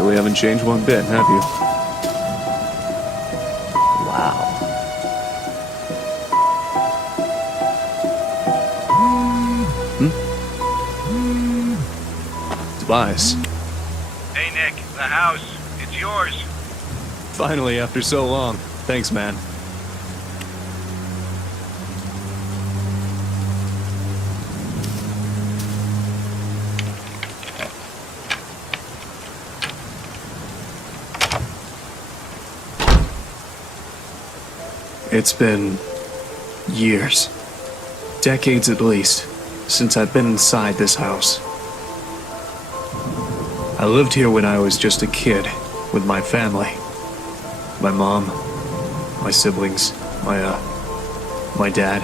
Really haven't changed one bit, have you? Wow. Tobias. Hey Nick, the house. It's yours. Finally, after so long. Thanks, man. It's been years, decades at least, since I've been inside this house. I lived here when I was just a kid, with my family. My mom, my siblings, my dad.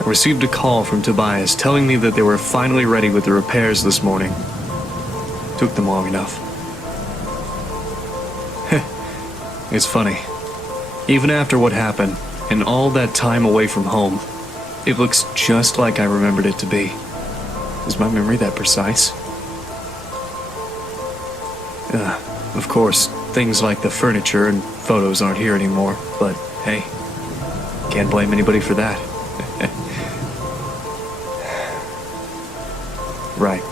I received a call from Tobias telling me that they were finally ready with the repairs this morning. Took them long enough. It's funny. Even after what happened, and all that time away from home, it looks just like I remembered it to be. Is my memory that precise? Of course, things like the furniture and photos aren't here anymore, but hey, can't blame anybody for that. Right.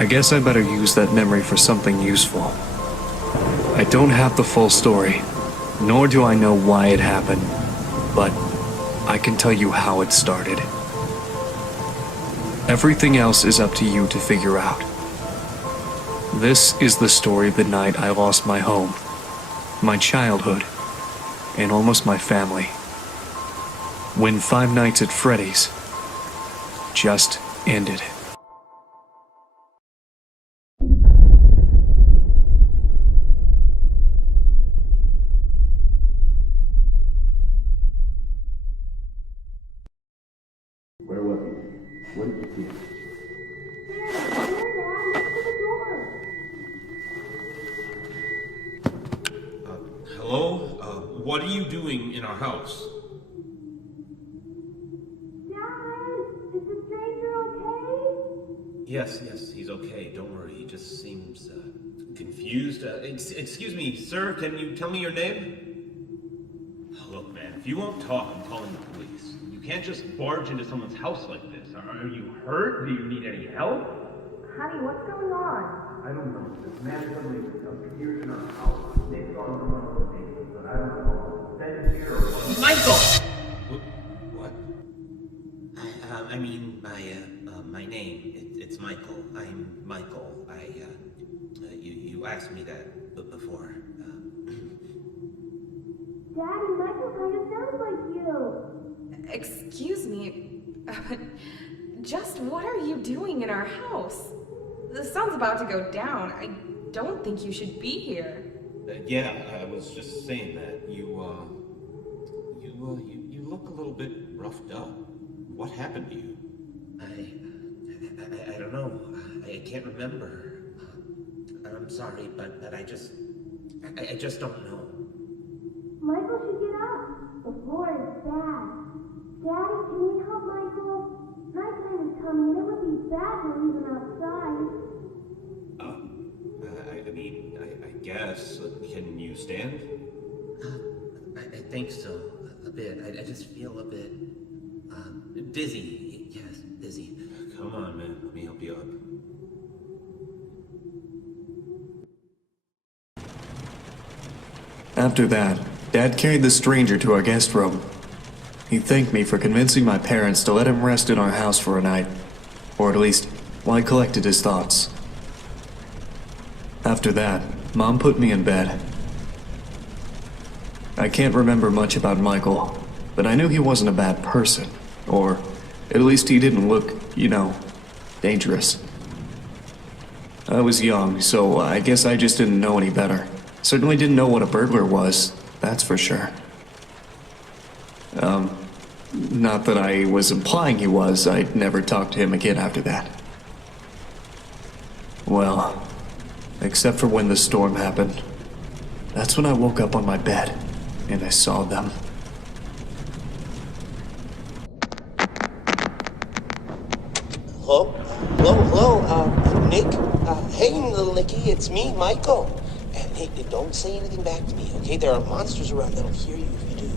I guess I better use that memory for something useful. I don't have the full story, nor do I know why it happened, but I can tell you how it started. Everything else is up to you to figure out. This is the story of the night I lost my home, my childhood, and almost my family. When Five Nights at Freddy's just ended. Where was he? What did you see? Hello? What are you doing in our house? Dad, is the stranger okay? Yes, he's okay. Don't worry. He just seems confused. Excuse me, sir. Can you tell me your name? Look, man, if you won't talk, I'm calling the police. You can't just barge into someone's house like this. Are you hurt? Do you need any help? Honey, what's going on? I don't know. This man suddenly appeared in our house. Nick's on the phone with me, but I don't know. Then here or what? Michael! What? I mean, my name, it's Michael. I'm Michael. You asked me that before. Daddy, Michael kind of sounds like you. Excuse me, just what are you doing in our house? The sun's about to go down. I don't think you should be here. Yeah, I was just saying that. You look a little bit roughed up. What happened to you? I don't know. I can't remember. I'm sorry, but I just don't know. Michael should get up. The floor is bad. Daddy, can we help Michael? Nighttime is coming and it would be bad to leave him outside. I guess. Can you stand? I think so. A bit. I just feel a bit dizzy. Yes, dizzy. Come on, man. Let me help you up. After that, Dad carried the stranger to our guest room. He thanked me for convincing my parents to let him rest in our house for a night, or at least while I collected his thoughts. After that, Mom put me in bed. I can't remember much about Michael, but I knew he wasn't a bad person, or at least he didn't look, dangerous. I was young, so I guess I just didn't know any better. Certainly didn't know what a burglar was, that's for sure. Not that I was implying he was. I'd never talked to him again after that. Well, except for when the storm happened. That's when I woke up on my bed, and I saw them. Hello? Hello? Nick? Hey, little Nicky, it's me, Michael. And hey, don't say anything back to me, okay? There are monsters around that'll hear you if you do.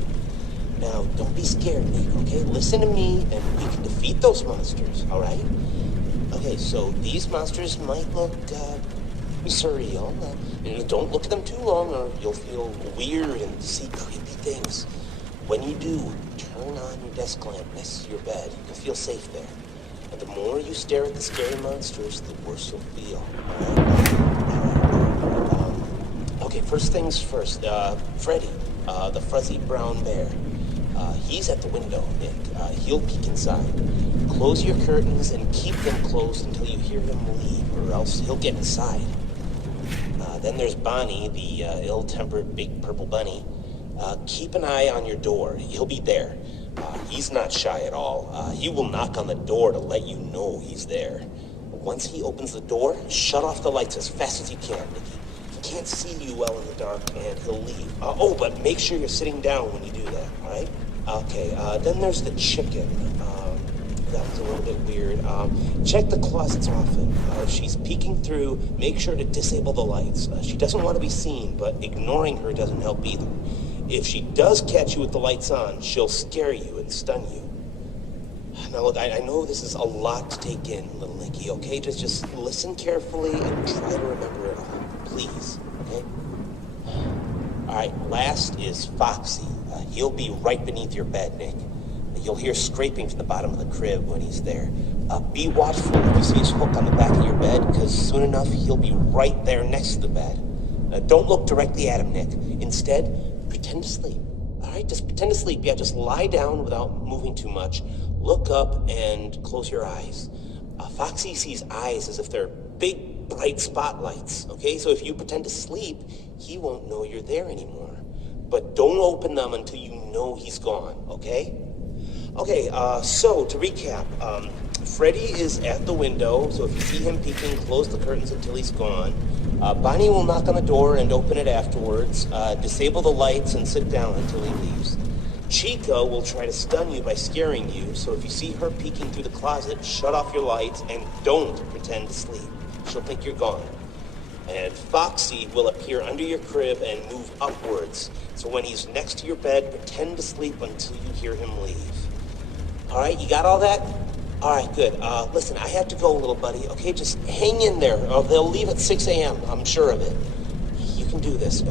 Now, don't be scared, Nick, okay? Listen to me, and we can defeat those monsters, all right? Okay, so these monsters might look, surreal. Don't look at them too long, or you'll feel weird and see creepy things. When you do, turn on your desk lamp next to your bed. You'll feel safe there. And the more you stare at the scary monsters, the worse you'll feel. Okay, first things first. Freddy, the fuzzy brown bear. He's at the window, Nick. He'll peek inside. Close your curtains and keep them closed until you hear him leave, or else he'll get inside. Then there's Bonnie, the ill-tempered big purple bunny. Keep an eye on your door. He'll be there. He's not shy at all. He will knock on the door to let you know he's there. Once he opens the door, shut off the lights as fast as you can, Nicky. He can't see you well in the dark, and he'll leave. But make sure you're sitting down when you do that, all right? Okay, then there's the chicken. That was a little bit weird. Check the closets often. If she's peeking through, make sure to disable the lights. She doesn't want to be seen, but ignoring her doesn't help either. If she does catch you with the lights on, she'll scare you and stun you. Now look, I know this is a lot to take in, little Nicky, okay? Just listen carefully and try to remember it all, please, okay? All right, last is Foxy. He'll be right beneath your bed, Nick. You'll hear scraping from the bottom of the crib when he's there. Be watchful if you see his hook on the back of your bed, because soon enough, he'll be right there next to the bed. Don't look directly at him, Nick. Instead, pretend to sleep. All right, just pretend to sleep. Yeah, just lie down without moving too much. Look up and close your eyes. Foxy sees eyes as if they're big, bright spotlights, okay? So if you pretend to sleep, he won't know you're there anymore. But don't open them until you know he's gone, okay? Okay, so to recap, Freddy is at the window, so if you see him peeking, close the curtains until he's gone. Bonnie will knock on the door and open it afterwards. Disable the lights and sit down until he leaves. Chica will try to stun you by scaring you, so if you see her peeking through the closet, shut off your lights and don't pretend to sleep. She'll think you're gone. And Foxy will appear under your crib and move upwards, so when he's next to your bed, pretend to sleep until you hear him leave. All right, you got all that? All right, good. Listen, I have to go, little buddy, okay? Just hang in there, or they'll leave at 6 a.m., I'm sure of it. You can do this.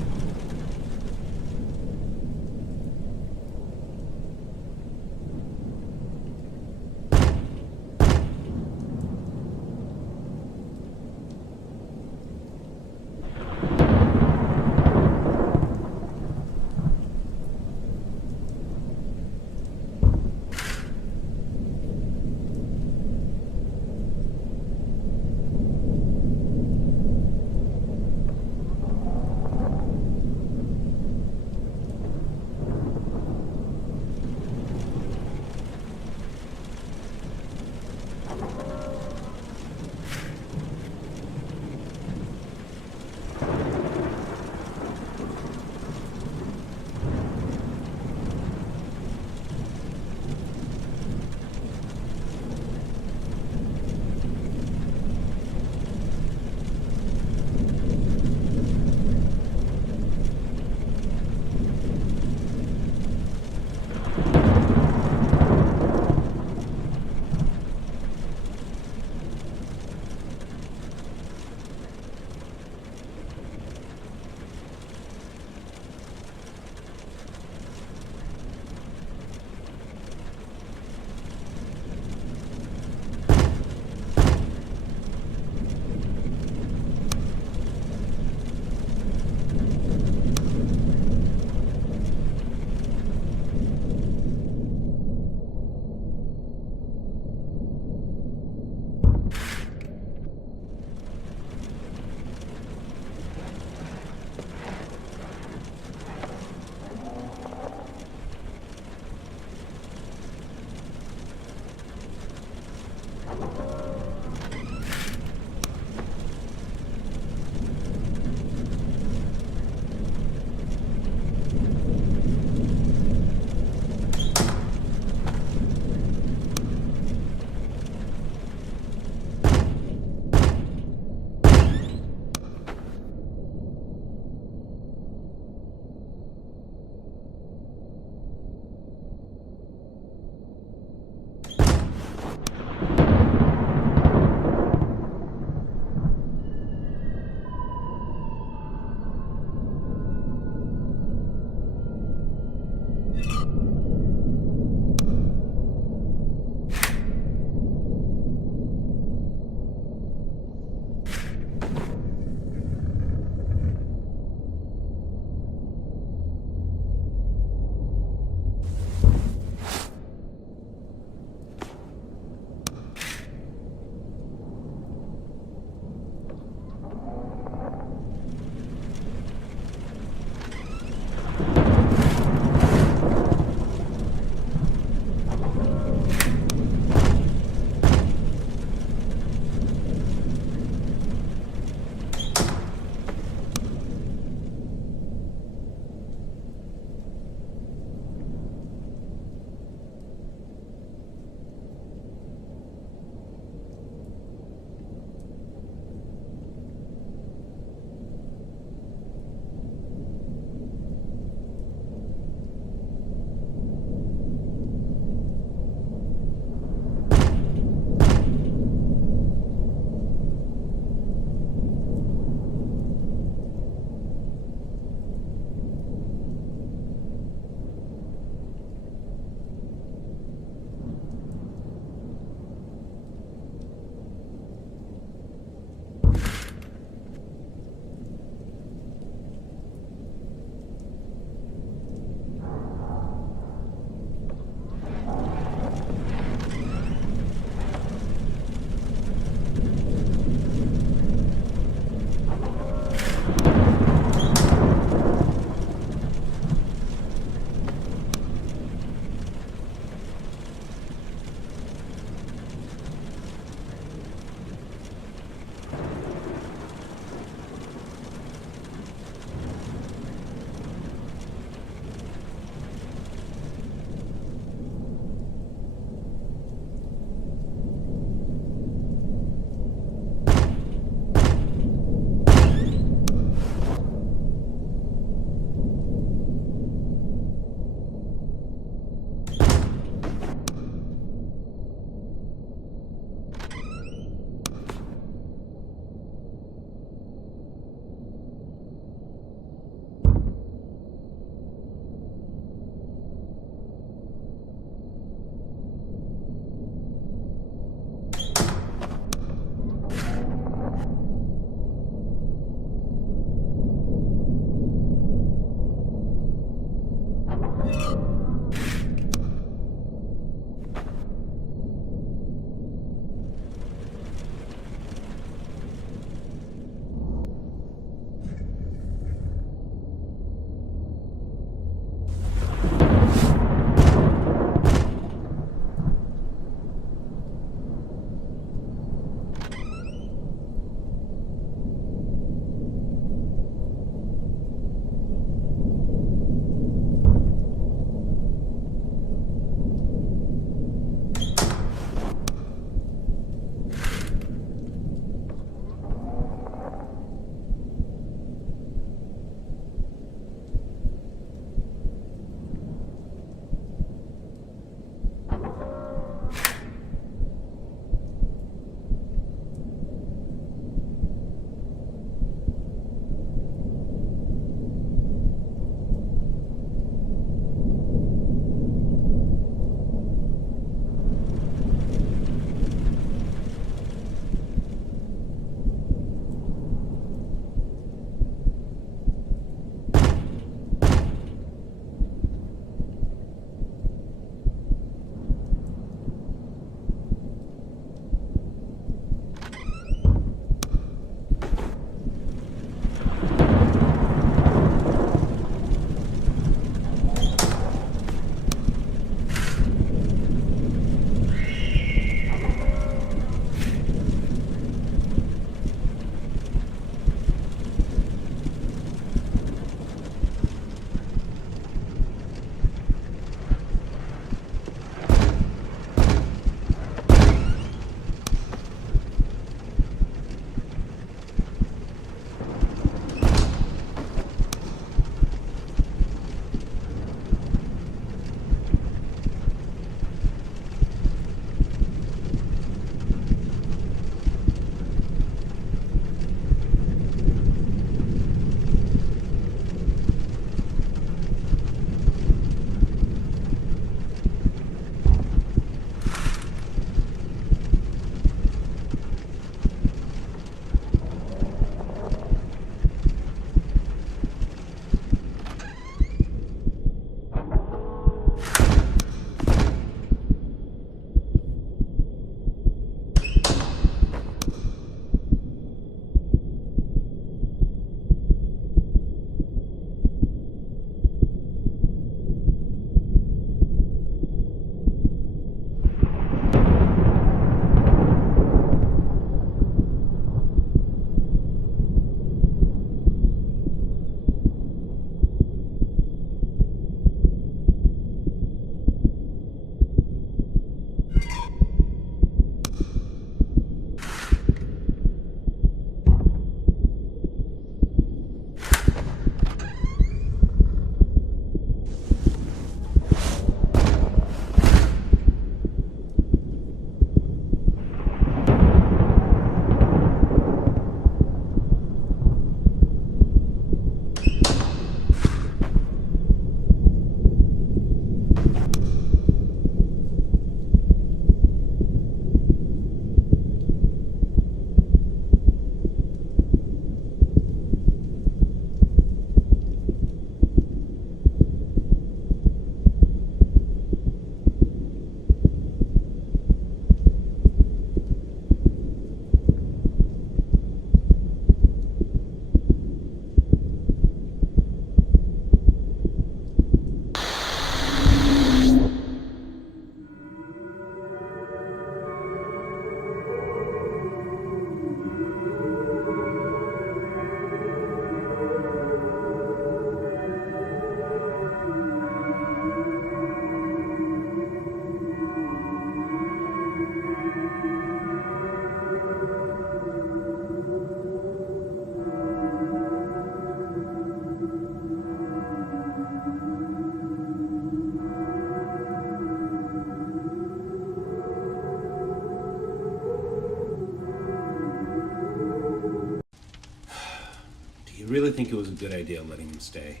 really think it was a good idea letting him stay.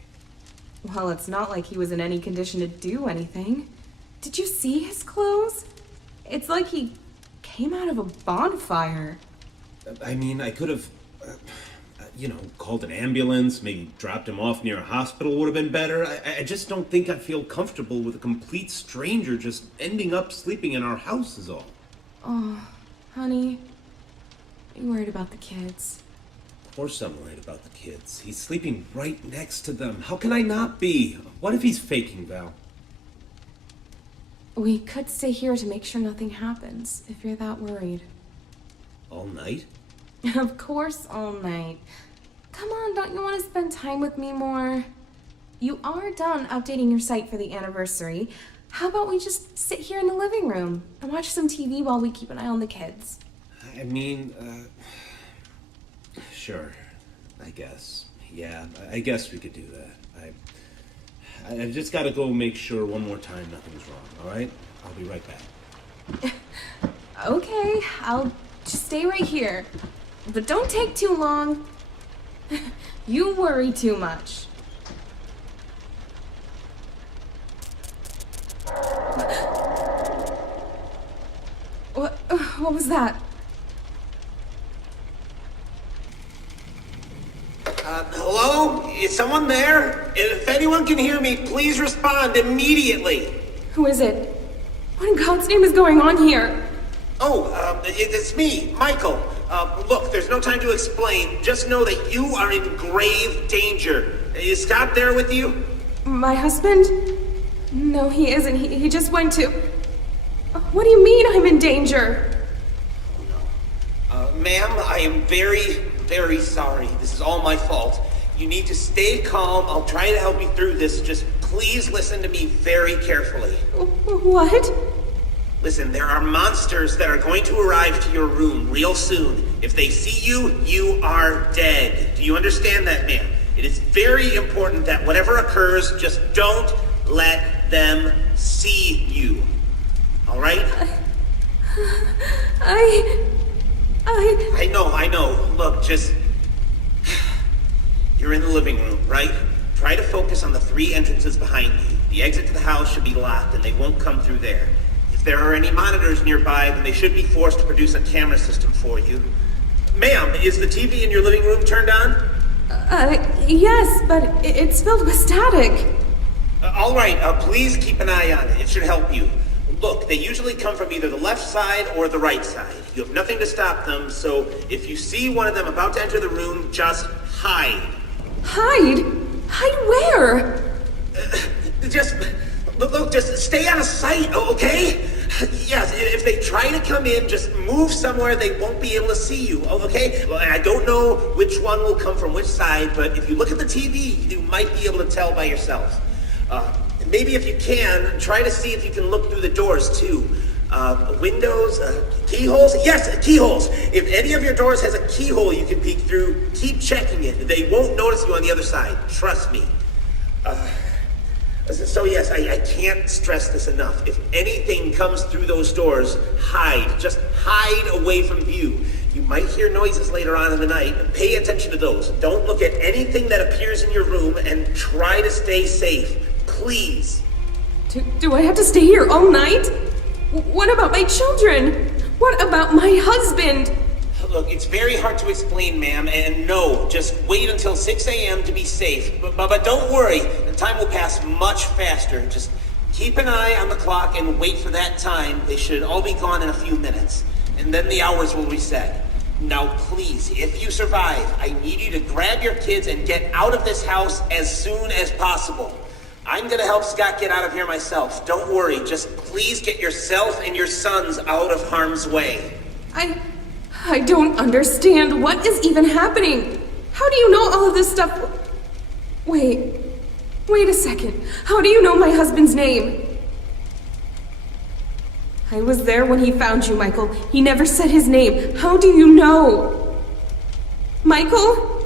Well, it's not like he was in any condition to do anything. Did you see his clothes? It's like he came out of a bonfire. I mean, I could have, called an ambulance, maybe dropped him off near a hospital would have been better. I just don't think I feel comfortable with a complete stranger just ending up sleeping in our house is all. Oh, honey, are you worried about the kids? Of course I'm worried about the kids. He's sleeping right next to them. How can I not be? What if he's faking, Val? We could stay here to make sure nothing happens, if you're that worried. All night? Of course, all night. Come on, don't you want to spend time with me more? You are done updating your site for the anniversary. How about we just sit here in the living room and watch some TV while we keep an eye on the kids? I mean, sure. I guess. Yeah, I guess we could do that. I just gotta go make sure one more time nothing's wrong, alright? I'll be right back. Okay, I'll just stay right here. But don't take too long. You worry too much. What was that? Hello? Is someone there? If anyone can hear me, please respond immediately. Who is it? What in God's name is going on here? It's me, Michael. Look, there's no time to explain. Just know that you are in grave danger. Is Scott there with you? My husband? No, he isn't. He just went to... What do you mean I'm in danger? Ma'am, I am very, very sorry. This is all my fault. You need to stay calm. I'll try to help you through this. Just please listen to me very carefully. What? Listen, there are monsters that are going to arrive to your room real soon. If they see you, you are dead. Do you understand that, ma'am? It is very important that whatever occurs, just don't let them see you. All right? I know. Look, just... You're in the living room, right? Try to focus on the 3 entrances behind you. The exit to the house should be locked, and they won't come through there. If there are any monitors nearby, then they should be forced to produce a camera system for you. Ma'am, is the TV in your living room turned on? Yes, but it's filled with static. All right, please keep an eye on it. It should help you. Look, they usually come from either the left side or the right side. You have nothing to stop them, so if you see one of them about to enter the room, just hide. Hide? Hide where? Just stay out of sight, okay? Yes, if they try to come in, just move somewhere they won't be able to see you, okay? Well, I don't know which one will come from which side, but if you look at the TV, you might be able to tell by yourself. Maybe if you can, try to see if you can look through the doors too. Windows, keyholes? Yes, keyholes. If any of your doors has a keyhole you can peek through, keep checking it. They won't notice you on the other side. Trust me. So yes, I can't stress this enough. If anything comes through those doors, hide. Just hide away from view. You might hear noises later on in the night. Pay attention to those. Don't look at anything that appears in your room and try to stay safe. Please. Do I have to stay here all night? What about my children? What about my husband? Look, it's very hard to explain, ma'am, and no, just wait until 6 a.m. to be safe. But don't worry, the time will pass much faster. Just keep an eye on the clock and wait for that time. They should all be gone in a few minutes, and then the hours will reset. Now, please, if you survive, I need you to grab your kids and get out of this house as soon as possible. I'm gonna help Scott get out of here myself. Don't worry, just please get yourself and your sons out of harm's way. I don't understand. What is even happening? How do you know all of this stuff? Wait a second. How do you know my husband's name? I was there when he found you, Michael. He never said his name. How do you know? Michael?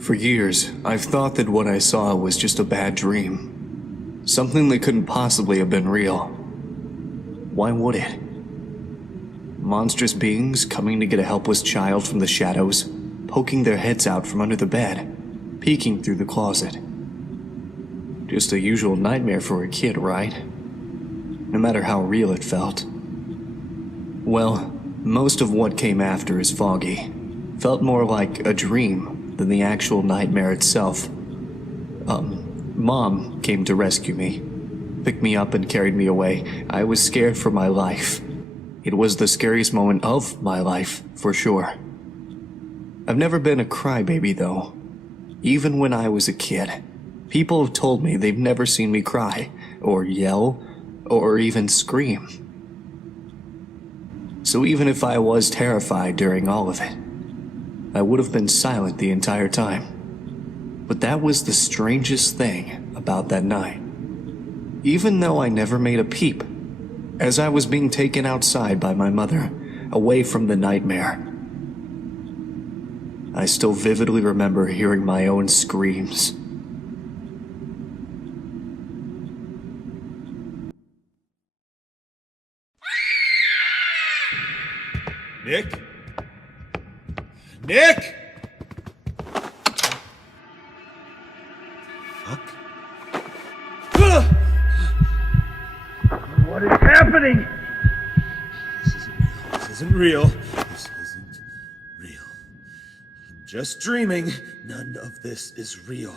For years, I've thought that what I saw was just a bad dream. Something that couldn't possibly have been real. Why would it? Monstrous beings coming to get a helpless child from the shadows, poking their heads out from under the bed, peeking through the closet. Just a usual nightmare for a kid, right? No matter how real it felt. Well, most of what came after is foggy. Felt more like a dream than the actual nightmare itself. Mom came to rescue me. Picked me up and carried me away. I was scared for my life. It was the scariest moment of my life, for sure. I've never been a crybaby, though. Even when I was a kid, people have told me they've never seen me cry, or yell, or even scream. So even if I was terrified during all of it, I would have been silent the entire time. But that was the strangest thing about that night. Even though I never made a peep, as I was being taken outside by my mother, away from the nightmare, I still vividly remember hearing my own screams. Nick? Nick! Fuck. What is happening? This isn't real. This isn't real. I'm just dreaming. None of this is real.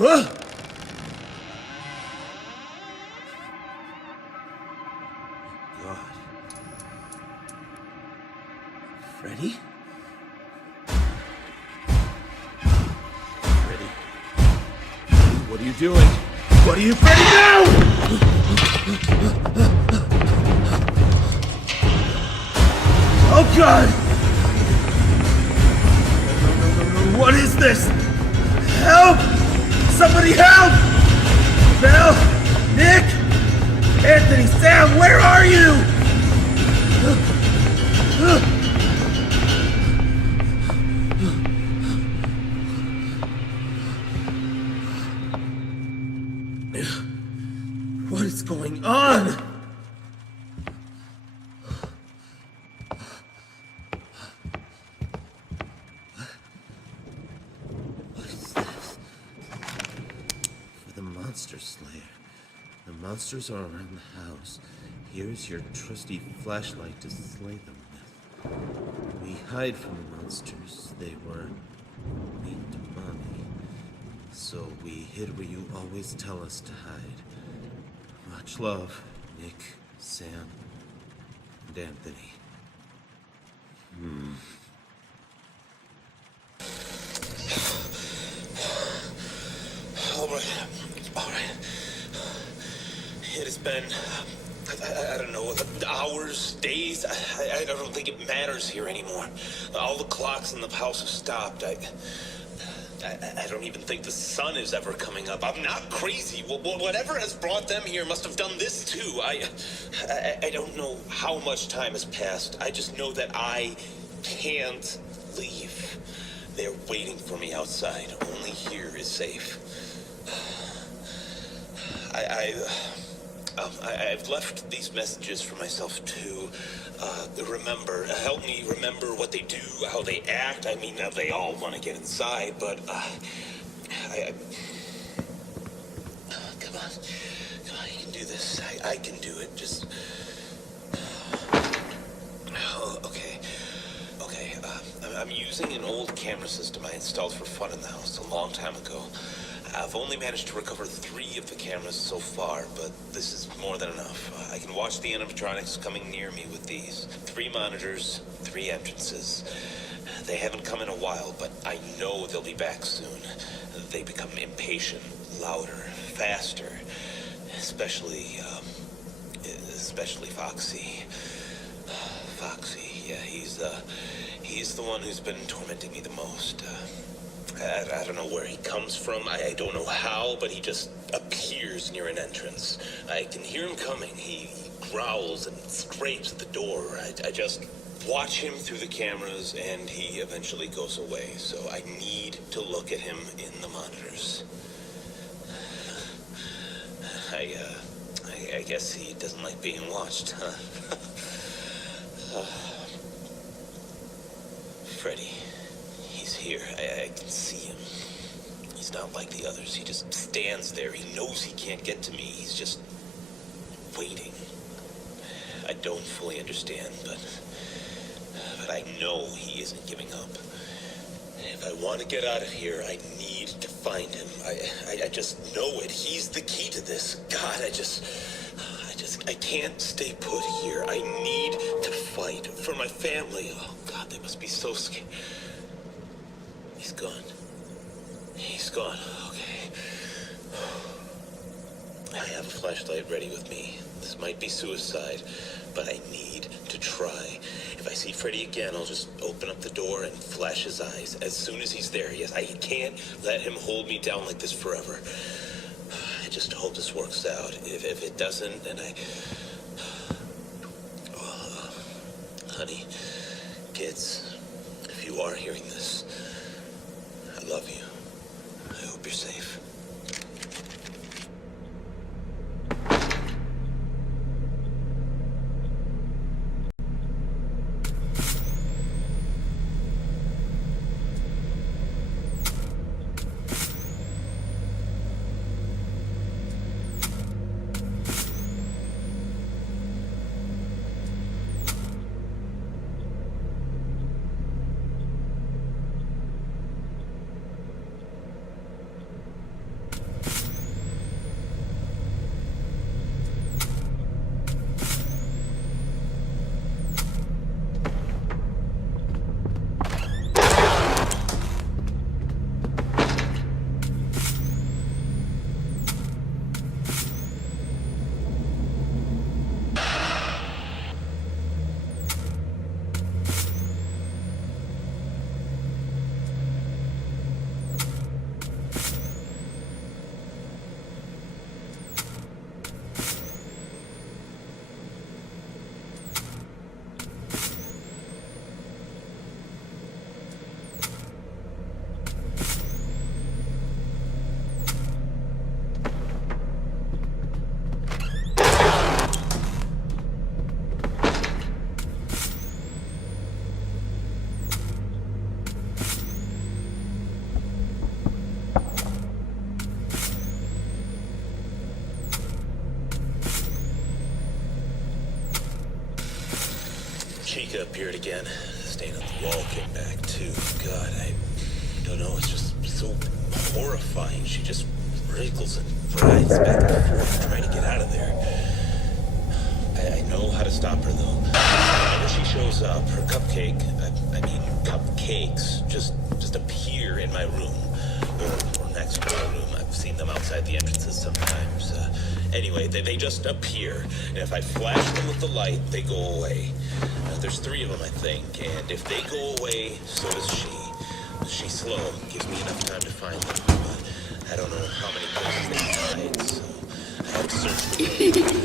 Ah! God. Freddy? Freddy? What are you doing? What are you, Freddy? No! Oh God! No. What is this? Help! Somebody help! Belle! Nick! Anthony! Sam! Where are you? What is going on? Monster Slayer. The monsters are around the house. Here's your trusty flashlight to slay them with. We hide from the monsters. They were weak to Mommy. So we hid where you always tell us to hide. Much love, Nick, Sam, and Anthony. All right. It has been, I don't know, hours, days. I don't think it matters here anymore. All the clocks in the house have stopped. I don't even think the sun is ever coming up. I'm not crazy. Whatever has brought them here must have done this too. I don't know how much time has passed. I just know that I can't leave. They're waiting for me outside. Only here is safe. I've left these messages for myself too. Remember, help me remember what they do, how they act. I mean, they all want to get inside, but come on, you can do this. I can do it. Just okay. I'm using an old camera system I installed for fun in the house a long time ago. I've only managed to recover 3 of the cameras so far, but this is more than enough. I can watch the animatronics coming near me with these. 3 monitors, 3 entrances. They haven't come in a while, but I know they'll be back soon. They become impatient, louder, faster. Especially Foxy. Foxy, yeah, he's the one who's been tormenting me the most. I don't know where he comes from. I don't know how, but he just appears near an entrance. I can hear him coming. He growls and scrapes at the door. I just watch him through the cameras, and he eventually goes away. So I need to look at him in the monitors. I guess he doesn't like being watched, huh? Freddy, he's here. I can see him. He's not like the others. He just stands there. He knows he can't get to me. He's just waiting. I don't fully understand, but I know he isn't giving up. If I want to get out of here, I need to find him. I just know it. He's the key to this. God, I can't stay put here. I need to fight for my family. Oh, God, they must be so scared. He's gone. He's gone. Okay. I have a flashlight ready with me. This might be suicide, but I need to try. If I see Freddy again, I'll just open up the door and flash his eyes as soon as he's there. Yes, I can't let him hold me down like this forever. I just hope this works out. If it doesn't, then honey, kids, if you are hearing this, I love you. I hope you're safe. Chica appeared again. The stain on the wall came back too. God, I don't know. It's just so horrifying. She just wriggles and writhes back and forth trying to get out of there. I know how to stop her though. Whenever she shows up, her cupcakes just appear in my room or next to my room. I've seen them outside the entrances sometimes. Anyway, they just appear. And if I flash them with the light, they go away. There's 3 of them, I think, and if they go away, so does she. She's slow, gives me enough time to find them, but I don't know how many places they hide, so I have to search for them.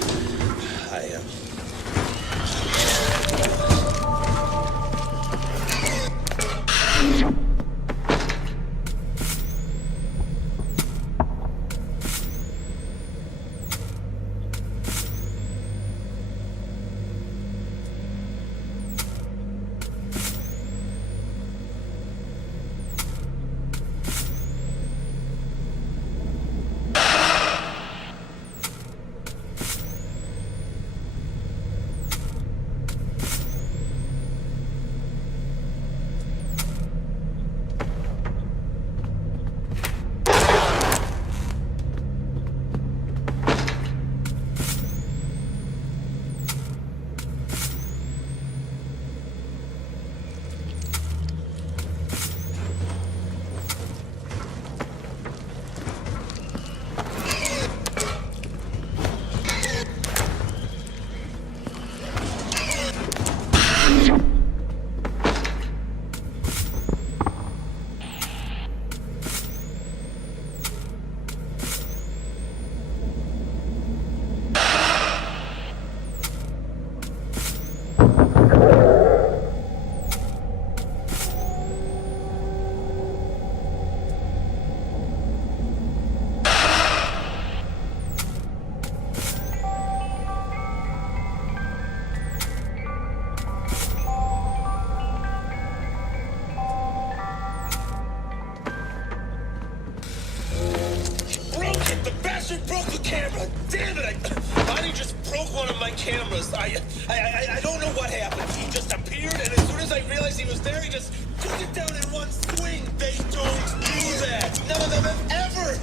camera! Damn it! Bonnie just broke one of my cameras. I don't know what happened. He just appeared, and as soon as I realized he was there, he just took it down in one swing. They don't do that. None of them have ever.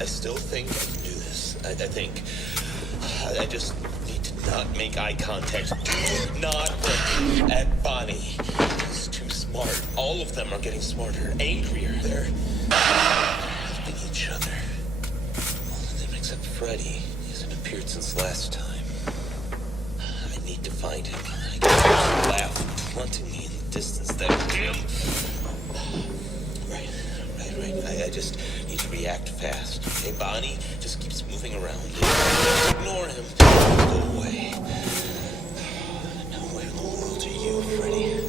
I still think I can do this. I think. I just need to not make eye contact. Do not look at Bonnie. He's too smart. All of them are getting smarter, angrier. They're helping each other. All of them except Freddy. He hasn't appeared since last time. I need to find him. I can hear his laugh taunting me in the distance. That damn. Right. I just need to react fast. Okay, Bonnie just keeps moving around. Ignore him. Go away. Now where in the world are you, Freddy?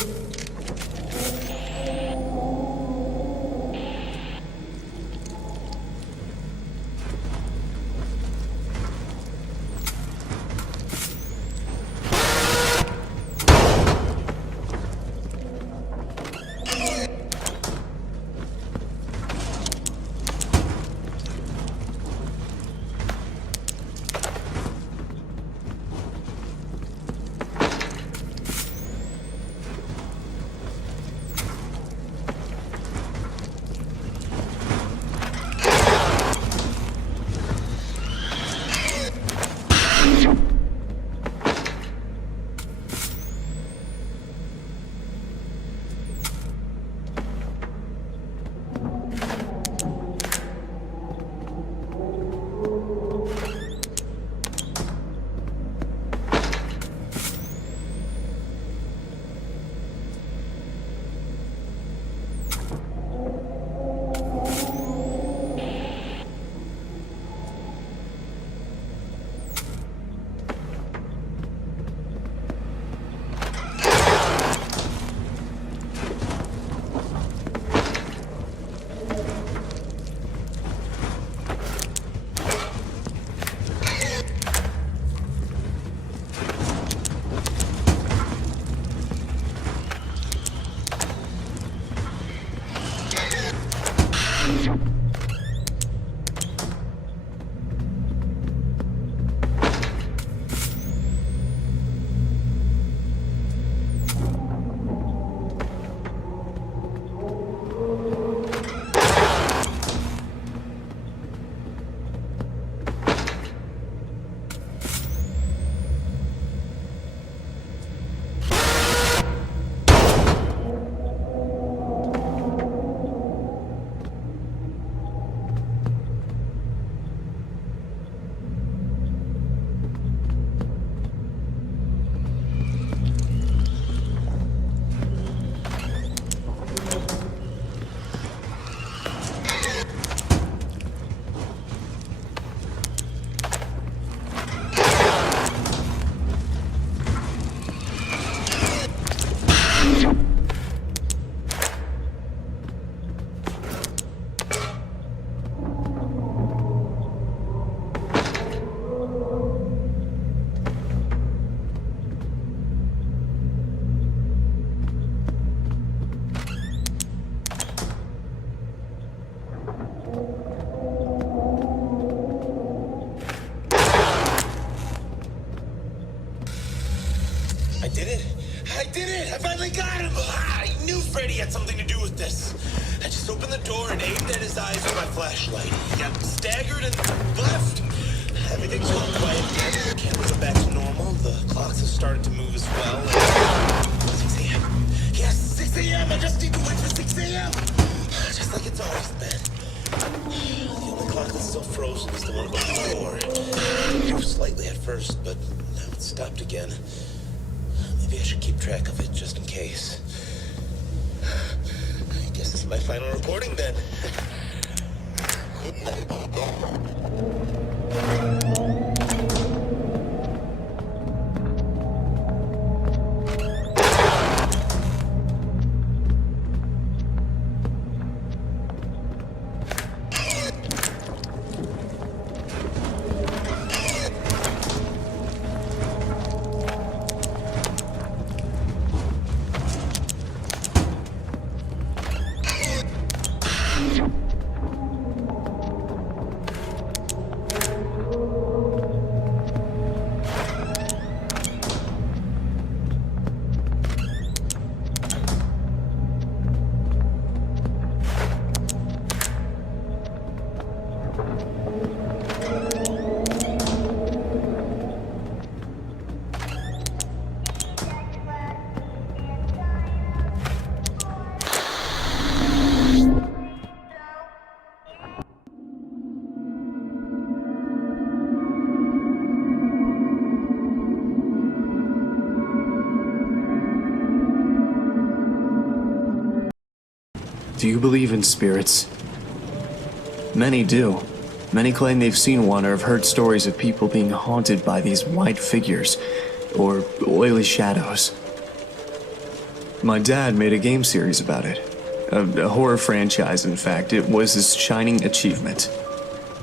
I did it! I finally got him! I knew Freddy had something to do with this. I just opened the door and aimed at his eyes with my flashlight. He got staggered and left. Everything's gone quiet again. Cameras are back to normal. The clocks have started to move as well. 6 a.m. Yes, 6 a.m. I just need to wait for 6 a.m. Just like it's always been. The only clock that's still frozen is the one above the door. It moved slightly at first, but now it's stopped again. Maybe I should keep track of it just in case. I guess this is my final recording then. Do you believe in spirits? Many do. Many claim they've seen one or have heard stories of people being haunted by these white figures, or oily shadows. My dad made a game series about it. A horror franchise, in fact. It was his shining achievement.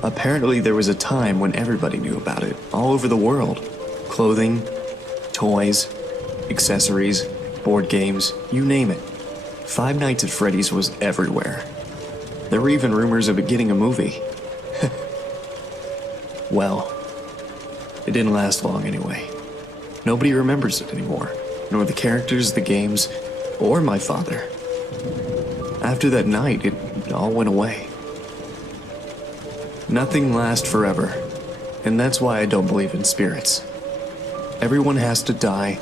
Apparently there was a time when everybody knew about it, all over the world. Clothing, toys, accessories, board games, you name it. Five Nights at Freddy's was everywhere. There were even rumors of it getting a movie. Well, it didn't last long anyway. Nobody remembers it anymore, nor the characters, the games, or my father. After that night, it all went away. Nothing lasts forever, and that's why I don't believe in spirits. Everyone has to die.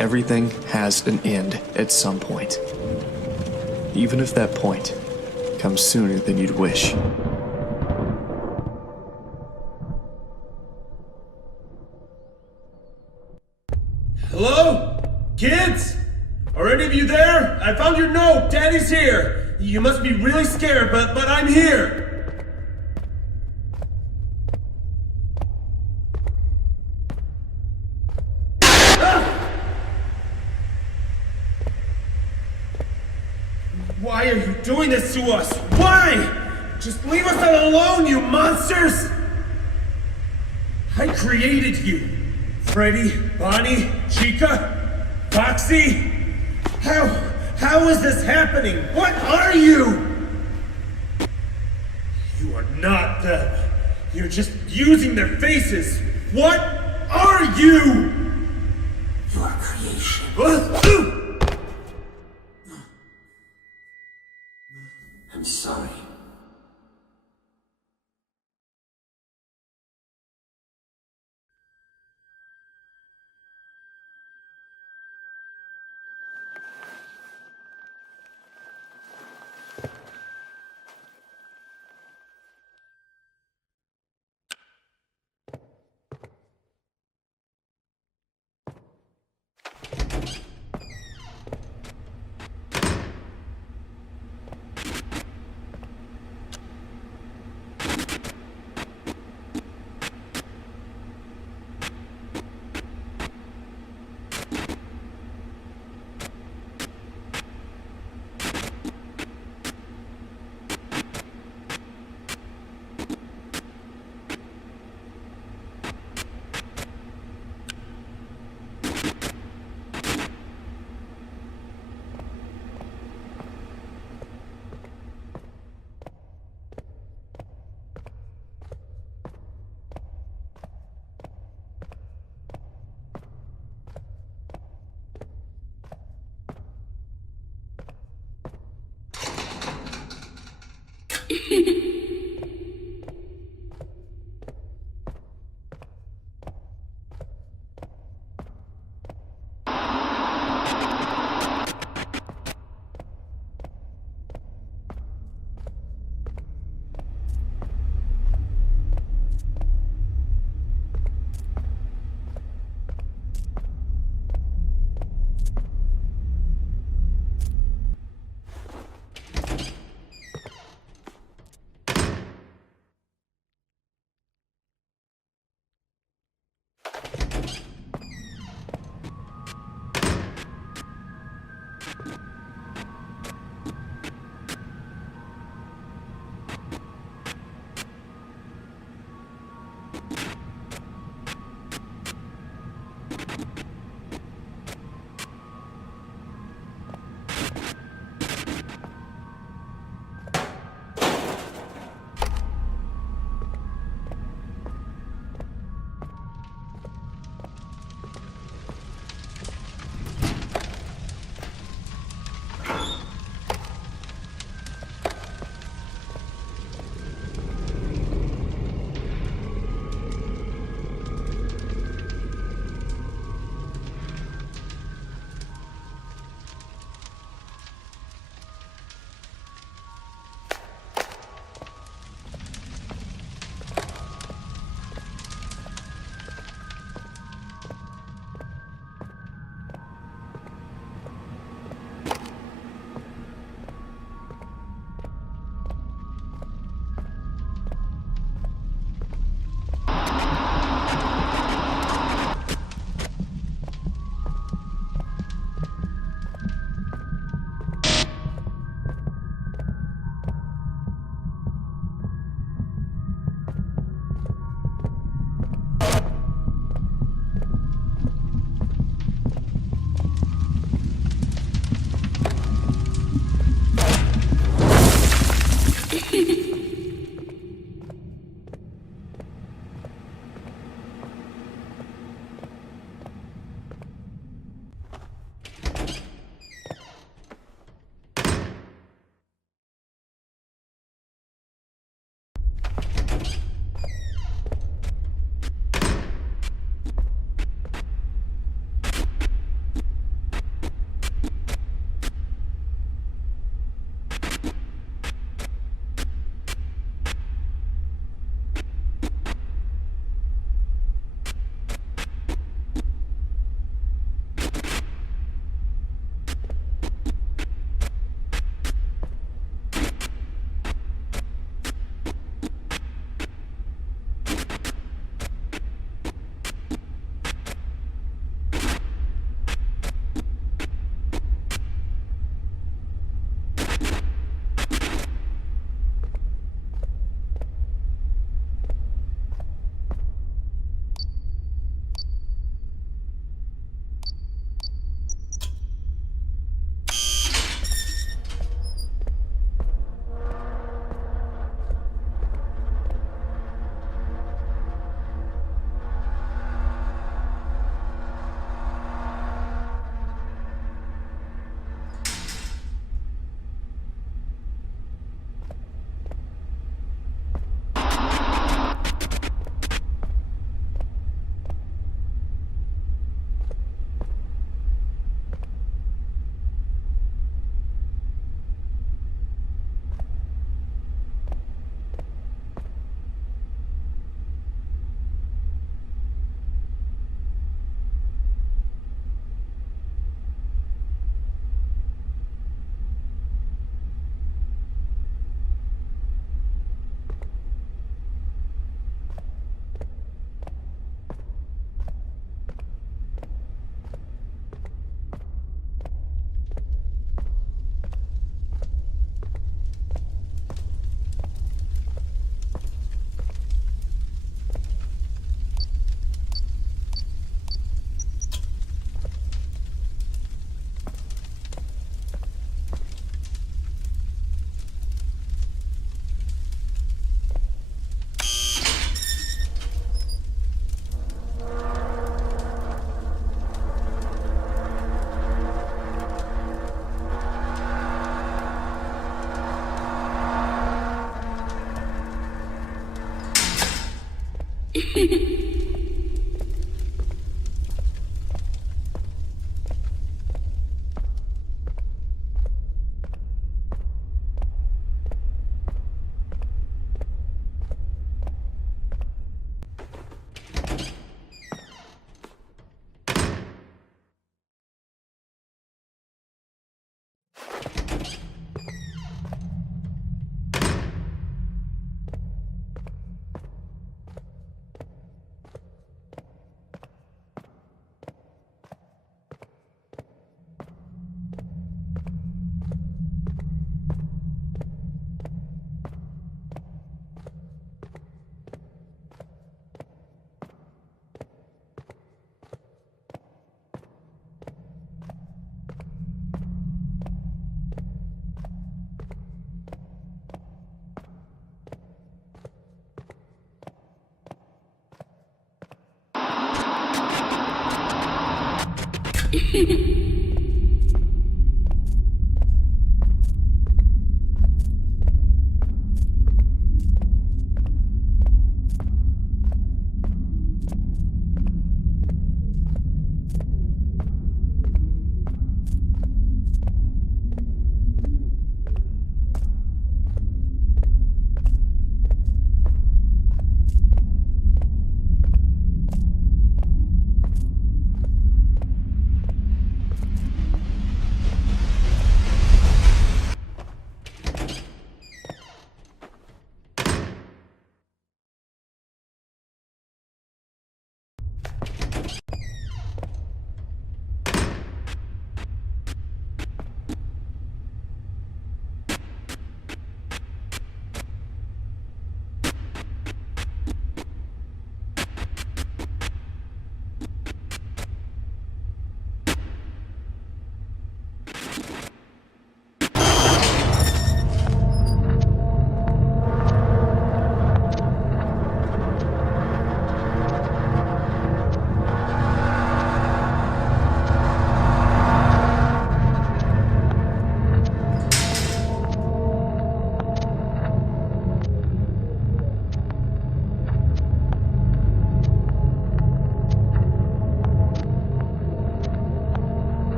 Everything has an end at some point. Even if that point comes sooner than you'd wish. Hello? Kids? Are any of you there? I found your note. Daddy's here. You must be really scared, but I'm here. Why are you doing this to us? Why? Just leave us alone, you monsters! I created you. Freddy, Bonnie, Chica, Foxy. How is this happening? What are you? You are not them. You're just using their faces. What are you? Your creation. I'm sorry.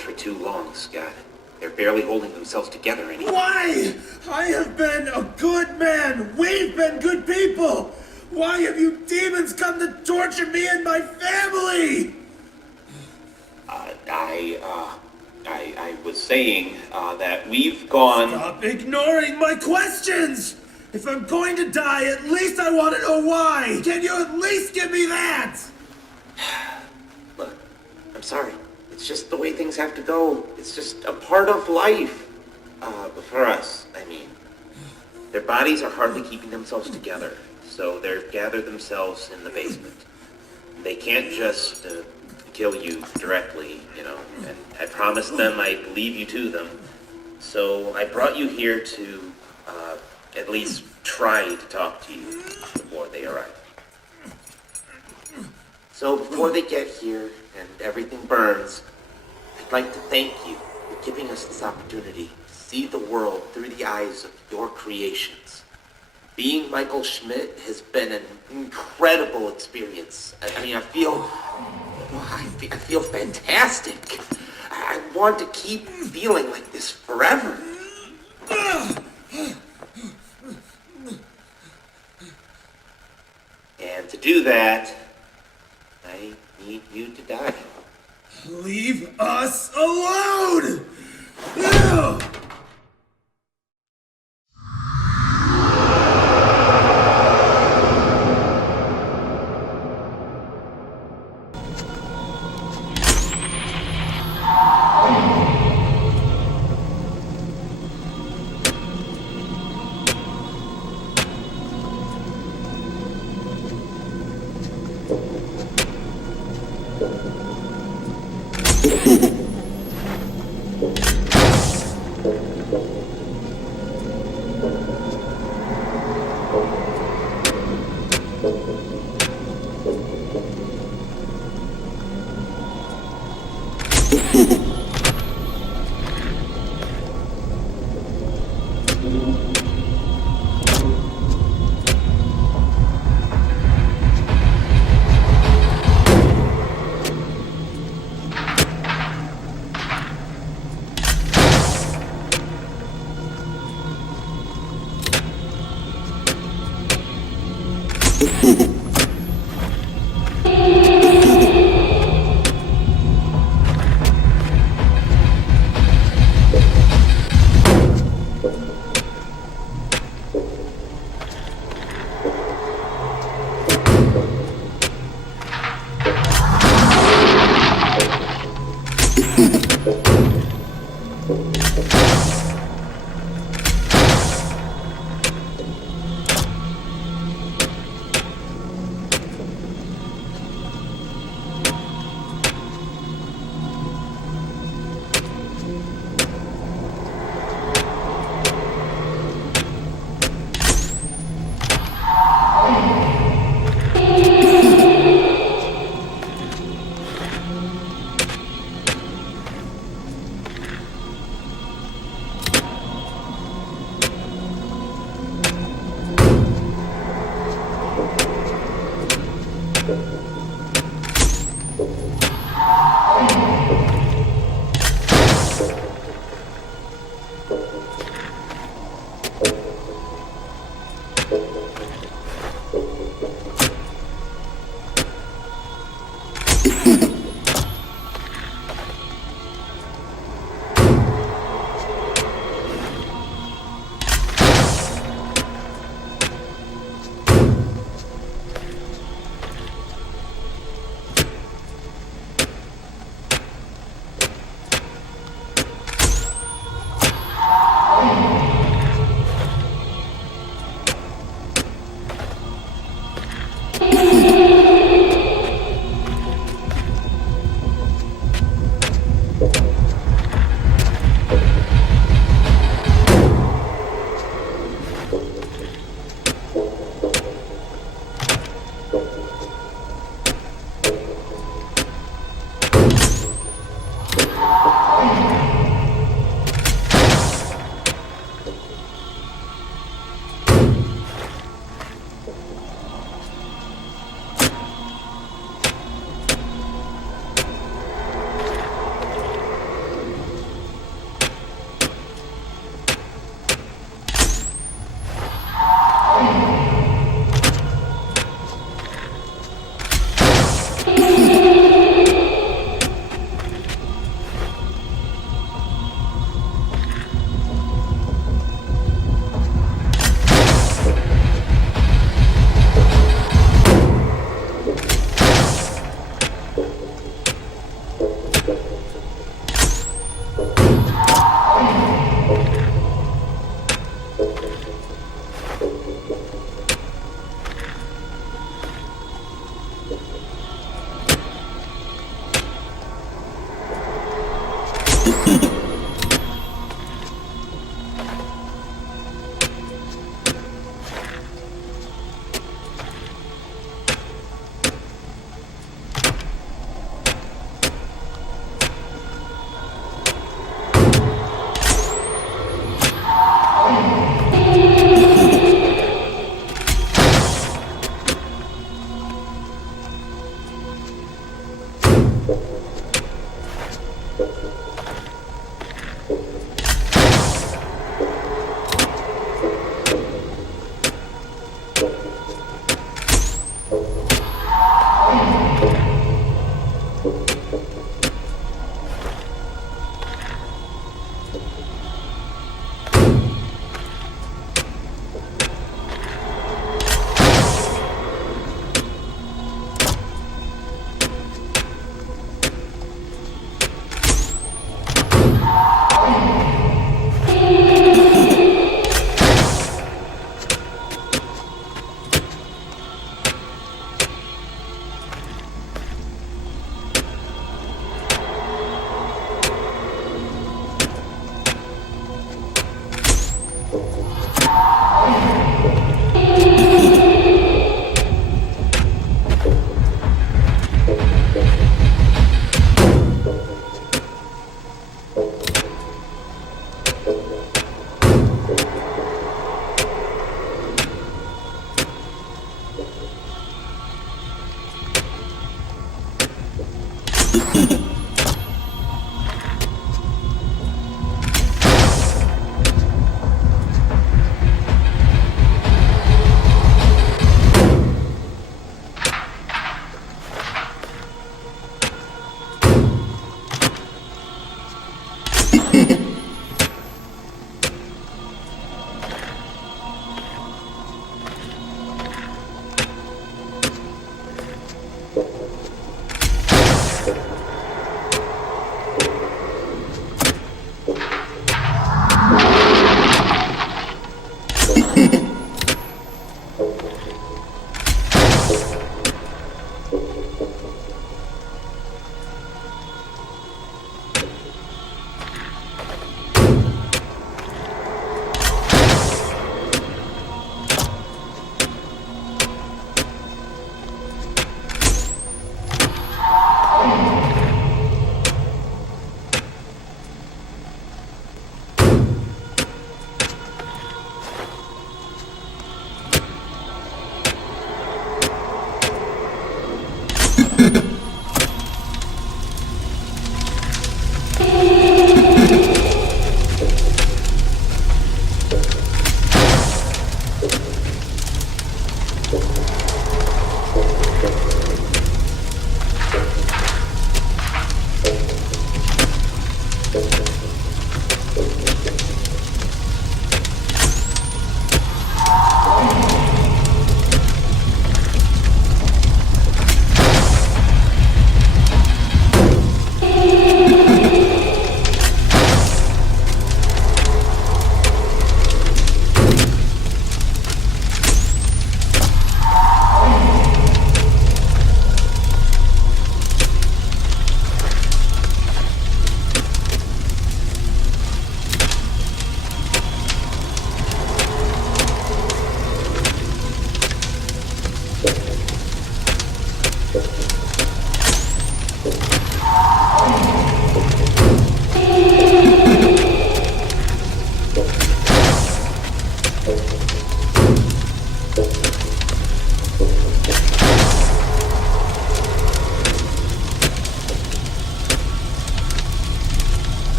for too long, Scott. They're barely holding themselves together anymore. Why? I have been a good man. We've been good people. Why have you demons come to torture me and my family? I was saying that we've gone. Stop ignoring my questions! If I'm going to die, at least I want to know why! Can you at least give me that? Look, I'm sorry. It's just the way things have to go. It's just a part of life. For us, I mean. Their bodies are hardly keeping themselves together, so they've gathered themselves in the basement. They can't just kill you directly, you know, and I promised them I'd leave you to them. So I brought you here to at least try to talk to you before they arrive. So before they get here and everything burns, I'd like to thank you for giving us this opportunity to see the world through the eyes of your creations. Being Michael Schmidt has been an incredible experience. I mean, I feel fantastic. I want to keep feeling like this forever. And to do that, I need you to die. Leave us alone! No!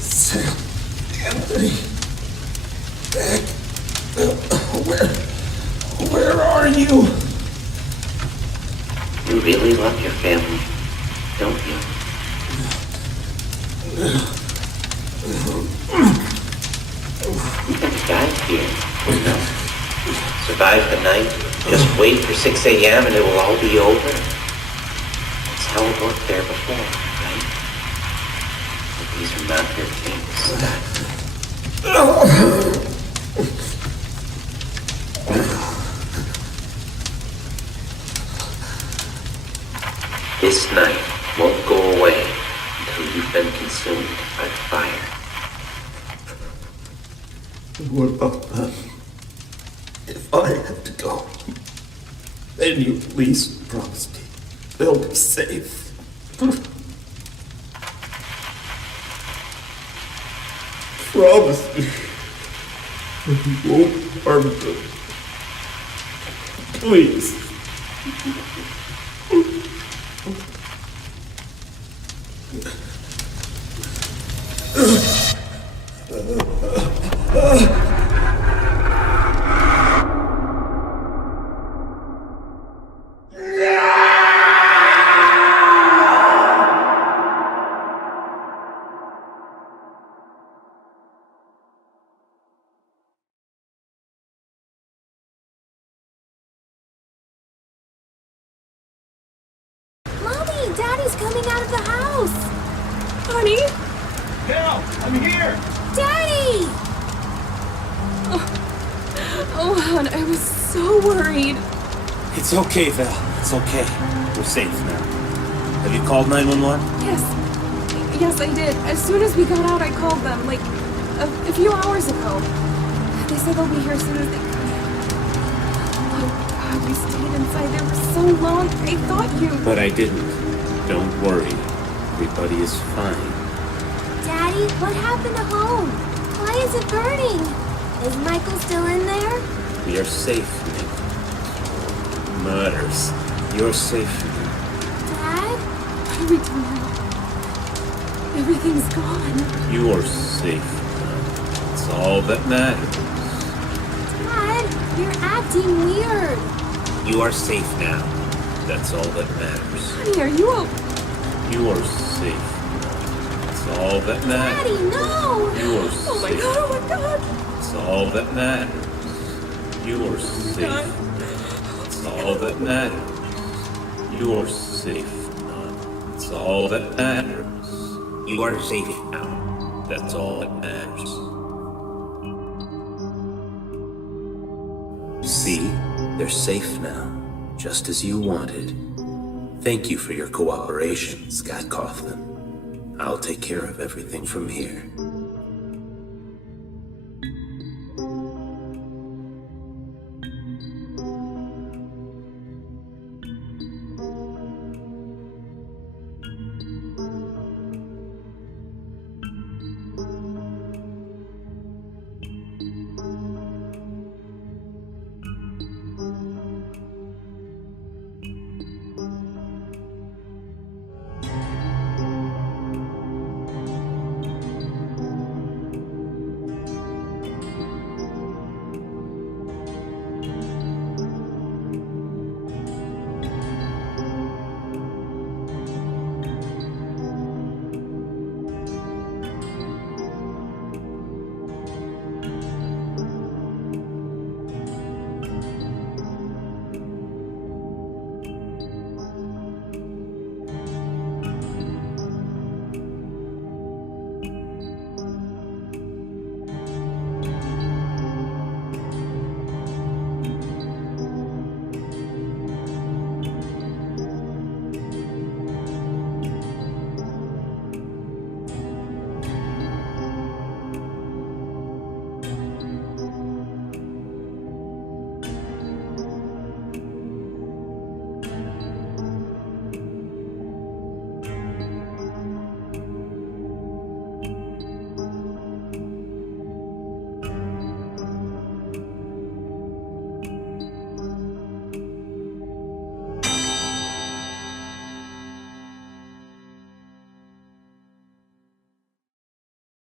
Sam, Anthony, Nick, where are you? You really love your family, don't you? You can die here, you know? Survive the night, just wait for 6 a.m. and it will all be over. That's how it worked there before, right? But these are not your kings. This night won't go away until you've been consumed by the fire. What about that? If I have to go, then you at least promise me they'll be safe. Promise me that you won't harm them. Please. Mommy, Daddy's coming out of the house. Honey? Cal, I'm here! Daddy! Oh, hon, I was so worried. It's okay, Val. It's okay. We're safe now. Have you called 911? Yes, I did. As soon as we got out, I called them, like, a few hours ago. They said they'll be here as soon as they could. Oh, God, we stayed inside there for so long. I thought you... But I didn't. Don't worry. Everybody is fine. Daddy, what happened to home? Why is it burning? Is Michael still in there? We are safe, Nick. Mutters. You're safe now. Dad? What do we do now? Everything's gone. You are safe now. It's all that matters. Dad, you're acting weird. You are safe now. That's all that matters. Honey, are you okay? You are safe now. That's all that matters. Daddy, no! You are Oh my safe. God, oh my God! It's all that matters. You are safe. It's all that matters. You are safe now. It's all that matters. You are safe now. That's all that matters. See? They're safe now. Just as you wanted. Thank you for your cooperation, Scott Coughlin. I'll take care of everything from here.